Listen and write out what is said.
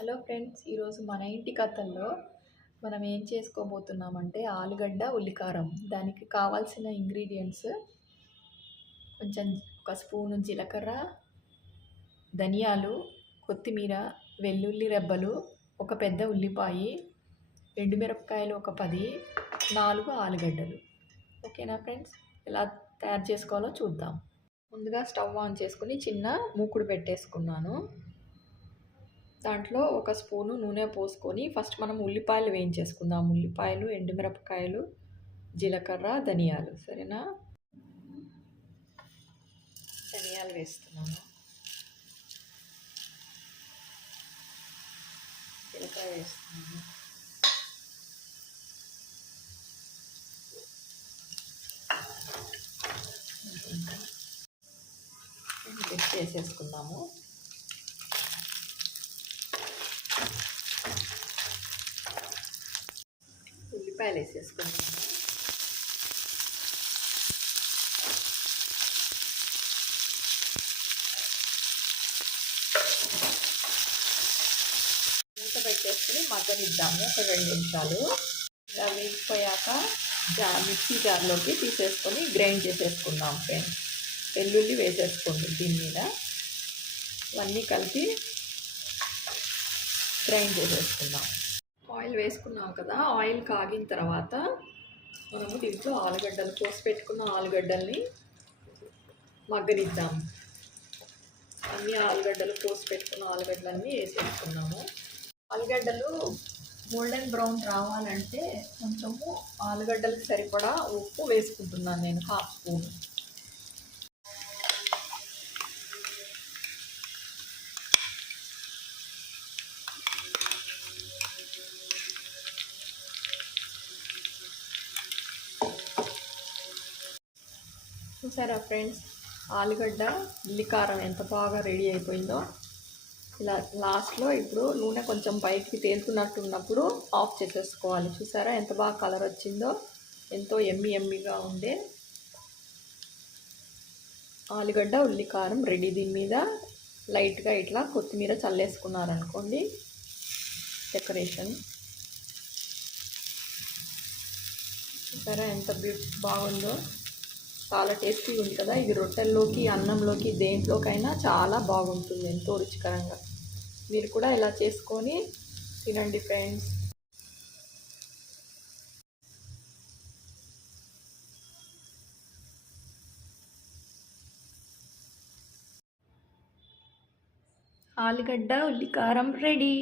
Hello friends, ఈరోజు మన ఇంటి కథల్లో మనం ఏం చేసుకోబోతున్నామంటే ఆలుగడ్డ ఉల్లికారం. దానికి కావాల్సిన ఇంగ్రీడియంట్స్ కొంచెం ఒక స్పూను జీలకర్ర, ధనియాలు, కొత్తిమీర, వెల్లుల్లి రెబ్బలు, ఒక పెద్ద ఉల్లిపాయ, ఎండుమిరపకాయలు ఒక 10, 4 ఆలుగడ్డలు. ఓకేనా ఫ్రెండ్స్? ఎలా తయారు చేసుకోవాలో చూద్దాం. ముందుగా స్టవ్ ఆన్ చేసుకుని చిన్న మూకుడు పెట్టేసుకున్నాను. దాంట్లో ఒక స్పూను నూనె పోసుకొని ఫస్ట్ మనం ఉల్లిపాయలు వేయించేసుకుందాం. ఉల్లిపాయలు, ఎండుమిరపకాయలు, జీలకర్ర, ధనియాలు. సరేనా? ధనియాలు వేస్తున్నాను, జీలకర్ర వేస్తున్నాను, మిక్స్ చేసేసుకుందాము. ఉల్లిపాయలు వేసేసుకున్నాము. మూత పెట్టేసుకుని మగ్గనిద్దాము ఒక 2 నిమిషాలు. ఇలా వేగిపోయాక మిక్సీ జార్లోకి తీసేసుకొని గ్రైండ్ చేసేసుకుందాం ఫ్రెండ్స్. వెల్లుల్లి వేసేసుకోండి దీని మీద. ఇవన్నీ కలిపి గ్రైండ్ చేసేసుకుందాం. ఆయిల్ వేసుకున్నాం కదా, ఆయిల్ కాగిన తర్వాత మనము దీంట్లో ఆలుగడ్డలు కోసి పెట్టుకున్న ఆలుగడ్డల్ని మగ్గనిద్దాం. అన్ని ఆలుగడ్డలు కోసి పెట్టుకున్న ఆలుగడ్డలన్నీ వేసేసుకున్నాము. ఆలుగడ్డలు గోల్డెన్ బ్రౌన్ రావాలంటే కొంచెము ఆలుగడ్డలకు సరిపడా ఉప్పు వేసుకుంటున్నాను నేను, 1/2 స్పూన్. చూసారా ఫ్రెండ్స్, ఆలుగడ్డ ఉల్లికారం ఎంత బాగా రెడీ అయిపోయిందో. ఇలా లాస్ట్లో ఇప్పుడు నూనె కొంచెం పైకి తేలుతున్నట్టు ఉన్నప్పుడు ఆఫ్ చేసేసుకోవాలి. చూసారా ఎంత బాగా కలర్ వచ్చిందో? ఎంతో ఎమ్మిగా ఉండే ఆలుగడ్డ ఉల్లికారం రెడీ. దీని మీద లైట్గా ఇట్లా కొత్తిమీర చల్లేసుకున్నారనుకోండి, డెకరేషన్. చూసారా ఎంత బాగుందో? చాలా టేస్టీగా ఉంది కదా. ఇది రొట్టెల్లోకి, అన్నంలోకి, దేంట్లోకైనా చాలా బాగుంటుంది, ఎంతో రుచికరంగా. మీరు కూడా ఇలా చేసుకొని తినండి ఫ్రెండ్స్. ఆలుగడ్డ ఉల్లికారం రెడీ.